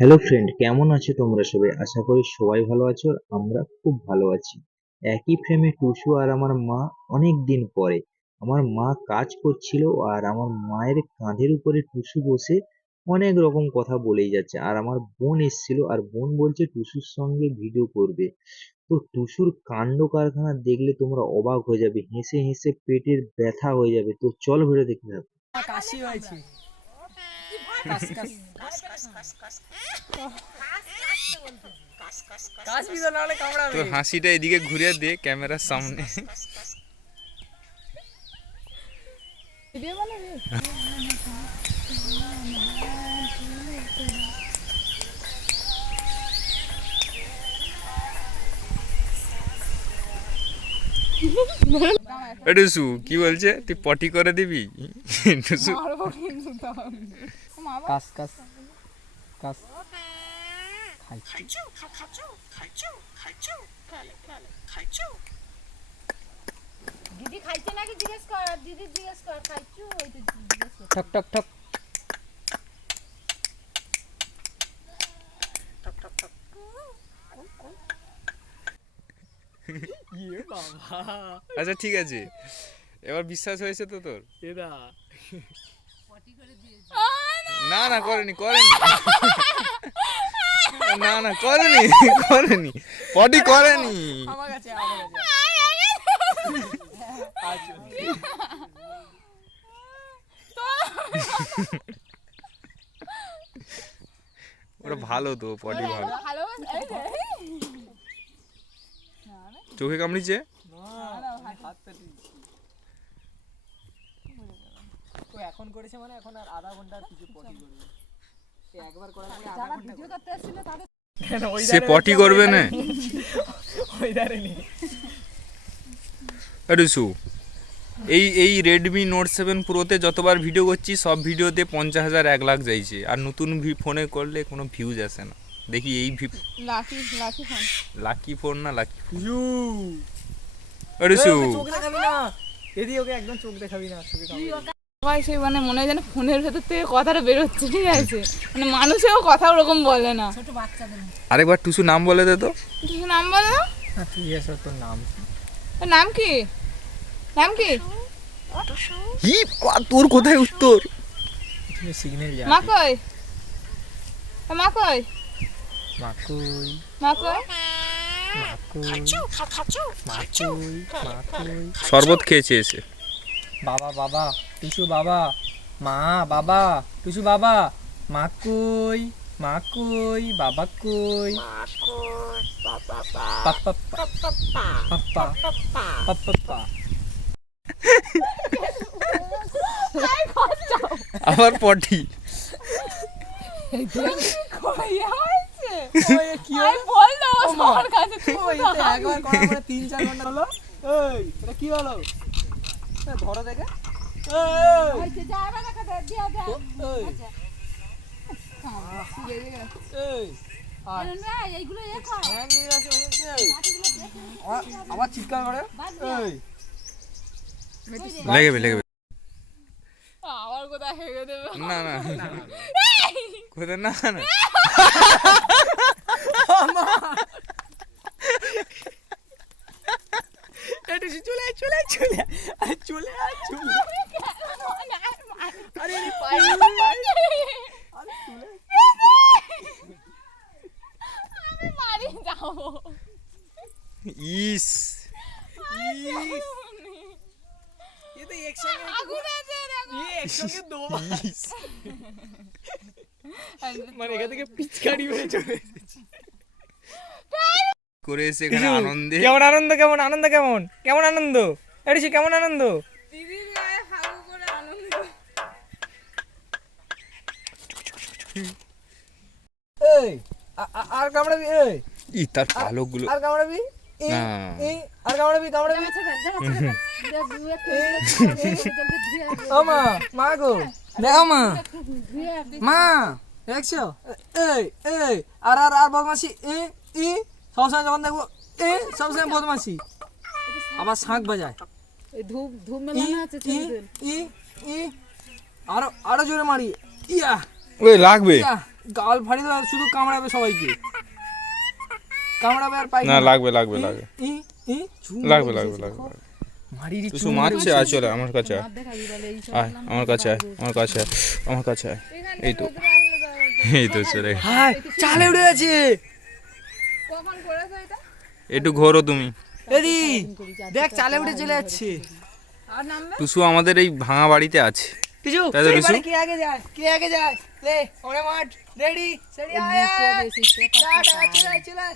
Hello friend কেমন আছো তোমরা সবাই? আশা করি সবাই ভালো আছো আমরা খুব ভালো আছি। একই ফ্রেমে টুসু আর আমার মা অনেক দিন পরে। আমার মা কাজ করছিল আর আমার মায়ের কাঁধের উপরে টুসু বসে অনেক রকম কথা বলেই যাচ্ছে। আর আমার বোন এসেছিল আর বোন বলছে টুসুর সঙ্গে ভিডিও করবে। তো টুসুর কাণ্ড কারখানা দেখলে তোমরা অবাক হয়ে যাবে, হেসে হেসে পেটের ব্যথা হয়ে যাবে। তো চল ভিডিও দেখতে থাকো। কাশি হয়েছে। তোর হাসিটা এদিকে ঘুরিয়ে দে ক্যামেরার সামনে। এ টুসু কি বলছে? তুই পটি করে দিবি? টুসু কাশ কাশ কাশ দিদি খাইছে নাকি জিজ্ঞেস কর দিদি জিজ্ঞেস কর খাইছু? ওই তো জিজ্ঞেস কর ঠক ঠক ঠক। ইয়ে আচ্ছা ঠিক আছে। এবার বিশ্বাস হয়েছে তো তোর? এদা না না করেনি করেনি। না না করেনি করেনি। পটি করেনি। আমার কাছে আমার কাছে ওটা ভালো তো পটি ভালো। চোখে কামড়িছে? হাতটা ঠিক ও এখন করেছে মানে এখন আর আধা ঘণ্টার কিছু পটি করবে সে একবার করার পরে আধা ঘণ্টা ভিডিও করতে তাদের ওই সে পটি করবে না ওই নেই এই এই রেডমি নোট সেভেন প্রোতে যতবার ভিডিও করছি সব ভিডিওতে পঞ্চাশ হাজার এক লাখ যাইছে আর নতুন ফোনে করলে কোনো ভিউজ আসে না দেখি এই লাঠি লাঠি ফোন লাকি ফোন না লাকি ইউ আরে চোখ দেখাবি না এদি ওকে একদম চোখ দেখাবি না সবাই সেই মানে মনে হয় যেন ফোনের ভেতর থেকে কথাটা বেরোচ্ছে ঠিক আছে? মানে মানুষেও কথা ওরকম বলে না। আরেকবার টুসু নাম বলে দে তো। টুসু নাম বলো না হ্যাঁ ঠিক আছে তোর নাম। নাম কি? নাম কি? হি তোর কোথায় উত্তর? মা কই মা কই মা কই মাকুই। মাকুই মাকুই। শরবত খেয়েছে এসে। বাবা বাবা। টুসু বাবা মা বাবা টুসু বাবা মা কই মা কই বাবা কই পাপা পাপা পাপা আবার পটি কি হলো এই এটা কি হলো এ, ধরো দেখে হ্যাং আবার- আবার চিৎকার করে। লেগেবে লেগেবে আবার কোথায় হেগে দেবে। না না। কোথায়? না না। একটু চলে আয় চলে আয় চলে আয় আরে চলে আয় চলে আয়। আরে আরে পায়ে পায়ে আরে চলে আয়। আমি বাড়ি যাবো ইস ইস, ये तो एक संग আগুন আছে দেখো ये एक संग दो बार ইস। মানে এখান থেকে পিচকারি হয়ে চলে এসেছে করে এসে আনন্দে কেমন আনন্দ কেমন আনন্দ কেমন কেমন আনন্দ এডিসি কেমন আনন্দ দিদির গায়ে হাগু করে আনন্দ এই আর কামড়াবি এই ই তার পালকগুলো আর কামড়াবি এই আর কামড়াবি মা মা গো দেখো মা মা দেখছ এই এই আর আর আর বদমাসি এ ই সবসময় যখন দেখব এ সবসময় বদমাসি আবার শাঁখ বাজায়। ধূপ ধূপ মেলানো আছে ই ই ই আরও আরও জোরে মারি। ইয়া। ওই লাগবে। গাল ফাড়ি শুধু কামড়াবে সবাইকে। কামড়াবে আর পাই না লাগবে লাগবে লাগবে। ই ই লাগবে লাগবে লাগবে। মারছে আয় চলে আমার কাছে আয়। আয় আমার কাছে আয় আমার কাছে আয় আমার কাছে আয়। এই তো। এই তো চলে গেছে। চালে উড়ে এটা একটু ঘোরো তুমি এদি দেখ চালে উঠে চলে যাচ্ছে টুসু আমাদের এই ভাঙা বাড়িতে আছে কিছু তাই তো, রিসু? কে আগে যায় কে আগে যায় লে ওরে মাঠ রেডি সেডি আয় আয়। চলে চলে।